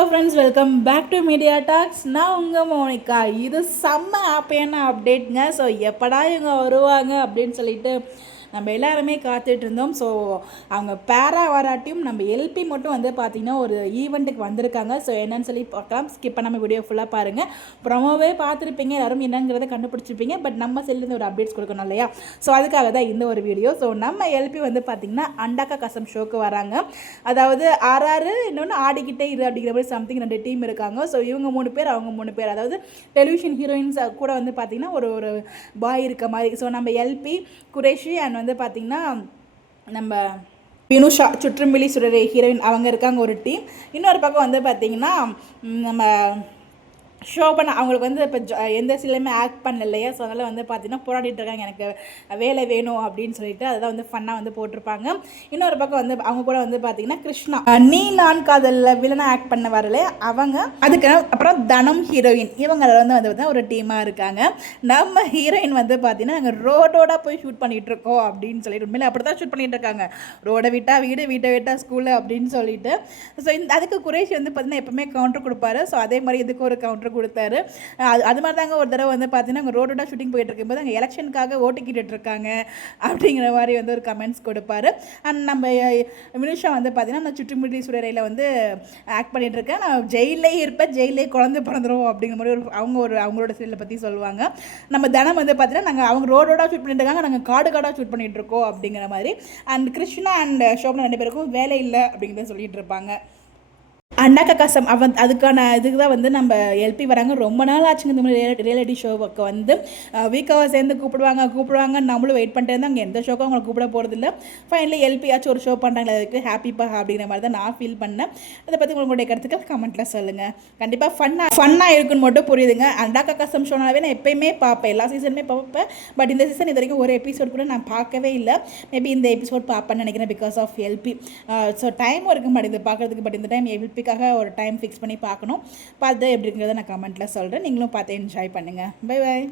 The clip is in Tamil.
Hello friends, welcome back to media talks. நான் உங்கள் மோனிகா. இது செம்ம ஹாப்பியான அப்டேட்ங்க. ஸோ எப்படா இவங்க வருவாங்க அப்படின்னு சொல்லிட்டு நம்ம எல்லாருமே காத்துட்டு இருந்தோம். ஸோ அவங்க பேரா வராட்டியும் நம்ம எல்பி மட்டும் வந்து பார்த்திங்கன்னா ஒரு ஈவெண்ட்டுக்கு வந்திருக்காங்க. ஸோ என்னன்னு சொல்லி பார்க்கலாம். ஸ்கிப் பண்ணாமல் வீடியோ ஃபுல்லாக பாருங்கள். ப்ரொமோவே பார்த்துருப்பீங்க, எல்லாரும் என்னங்கிறத கண்டுபிடிச்சிருப்பீங்க. பட் நம்ம செல்லேருந்து ஒரு அப்டேட்ஸ் கொடுக்கணும் இல்லையா? ஸோ அதுக்காக தான் இந்த ஒரு வீடியோ. ஸோ நம்ம எல்பி வந்து பார்த்திங்கன்னா அண்டாக்கா கசம் ஷோக்கு வராங்க. அதாவது ஆர்ஆர் இன்னொன்று ஆடிக்கிட்டே இரு அப்படிங்கிற மாதிரி சம்திங் 2 டீம் இருக்காங்க. ஸோ இவங்க 3 பேர், அவங்க 3 பேர், அதாவது டெலிவிஷன் ஹீரோயின்ஸ் கூட வந்து பார்த்திங்கன்னா ஒரு பாய் இருக்க மாதிரி. ஸோ நம்ம எல்பி, குரேஷி அண்ட் வந்து பார்த்திங்கன்னா நம்ம வினுஷா, சுற்றுமிழி சுடரே ஹீரோயின் அவங்க இருக்காங்க ஒரு டீம். இன்னொரு பக்கம் வந்து பார்த்திங்கன்னா நம்ம ஷோபனா, அவங்களுக்கு வந்து இப்போ எந்த சீலையுமே ஆக்ட் பண்ணல இல்லையா? ஸோ அதனால் வந்து பார்த்திங்கன்னா போராடிட்டு இருக்காங்க, எனக்கு வேலை வேணும் அப்படின்னு சொல்லிட்டு. அதுதான் வந்து ஃபன்னாக வந்து போட்டிருப்பாங்க. இன்னொரு பக்கம் வந்து அவங்க கூட வந்து பார்த்திங்கன்னா கிருஷ்ணா, நீ நான் காதலில் வில்லனாக ஆக்ட் பண்ண வரல அவங்க. அதுக்கு அப்புறம் தனம் ஹீரோயின், இவங்க வந்து பார்த்திங்கன்னா ஒரு டீமாக இருக்காங்க. நம்ம ஹீரோயின் வந்து பார்த்திங்கன்னா நாங்கள் ரோடோட போய் ஷூட் பண்ணிகிட்டு இருக்கோம் அப்படின்னு சொல்லிட்டு, உண்மையிலே அப்படி தான் ஷூட் பண்ணிகிட்டு இருக்காங்க. ரோடை விட்டால் வீடு, வீட்டை விட்டால் ஸ்கூலு அப்படின்னு சொல்லிட்டு. ஸோ அதுக்கு குரேஷ் வந்து பார்த்திங்கன்னா எப்பவுமே கவுண்டர் கொடுப்பாரு. ஸோ அதே மாதிரி இதுக்கு ஒரு கவுண்டர் கொடுத்தாரு. அது மாதிரி தாங்க ஒரு தடவை வந்து பார்த்தீங்கன்னா அங்கே ரோடோட ஷூட்டிங் போயிட்டு இருக்கும்போது அங்கே எலெக்ஷனுக்காக ஓட்டு கேட்டுட்டு இருக்காங்க அப்படிங்கிற மாதிரி வந்து ஒரு கமெண்ட்ஸ் கொடுப்பாரு. அண்ட் நம்ம வினுஷா வந்து பார்த்தீங்கன்னா நான் சுற்றுமுடி சுடரையில் வந்து ஆக்ட் பண்ணிட்டு இருக்கேன், நான் ஜெயிலே இருப்பேன், ஜெயிலே குழந்தை பிறந்துடும் அப்படிங்கிற மாதிரி அவங்களோட சீரியலை பற்றி சொல்லுவாங்க. நம்ம தனம் வந்து பார்த்தீங்கன்னா நாங்கள் அவங்க ரோடோட ஷூட் பண்ணிட்டு இருக்காங்க, நாங்கள் காடாக ஷூட் பண்ணிட்டு இருக்கோம் அப்படிங்கிற மாதிரி. அண்ட் கிருஷ்ணா அண்ட் ஷோபனா 2 பேருக்கும் வேலை இல்லை அப்படிங்கிறத சொல்லிட்டு இருப்பாங்க. அண்டாக்கா கசம் அதுக்கான இதுக்கு தான் வந்து நம்ம எல்பி வராங்க. ரொம்ப நாள் ஆச்சுங்க இந்த மாதிரி ரியாலிட்டி ஷோவுக்கு வந்து வீக்காக சேர்ந்து கூப்பிடுவாங்க நம்மளும் வெயிட் பண்ணிட்டு இருந்தால் அங்கே எந்த ஷோக்கும் அவங்களை கூப்பிட போகிறதில்ல. ஃபைனலி எல்பியாச்சும் ஒரு ஷோ பண்ணுறாங்களே, அதுக்கு ஹாப்பிப்பா அப்படிங்கிற மாதிரி தான் நான் ஃபீல் பண்ணேன். அதை பற்றி உங்களுடைய கருத்துக்கள் கமெண்ட்டில் சொல்லுங்கள். கண்டிப்பாக ஃபன்னாக இருக்குன்னு மட்டும் புரியுதுங்க. அண்டாக்கா கசம் ஷோனாவே நான் எப்போயுமே பார்ப்பேன், எல்லா சீசனுமே பார்ப்பேன். பட் இந்த சீசன் இது வரைக்கும் ஒரு எபிசோட் கூட நான் பார்க்கவே இல்லை. மேபி இந்த எபிசோட் பார்ப்பேன்னு நினைக்கிறேன், because of LP. So time இருக்க மாட்டேங்குது பார்க்குறதுக்கு. பட் இந்த டைம் எல்பிக்காக ஒரு டைம் ஃபிக்ஸ் பண்ணி பார்க்கணும். பார்த்து எப்படி இருக்கிறத நான் கமெண்ட்டில் சொல்கிறேன். நீங்களும் பார்த்து என்ஜாய் பண்ணுங்கள். Bye bye.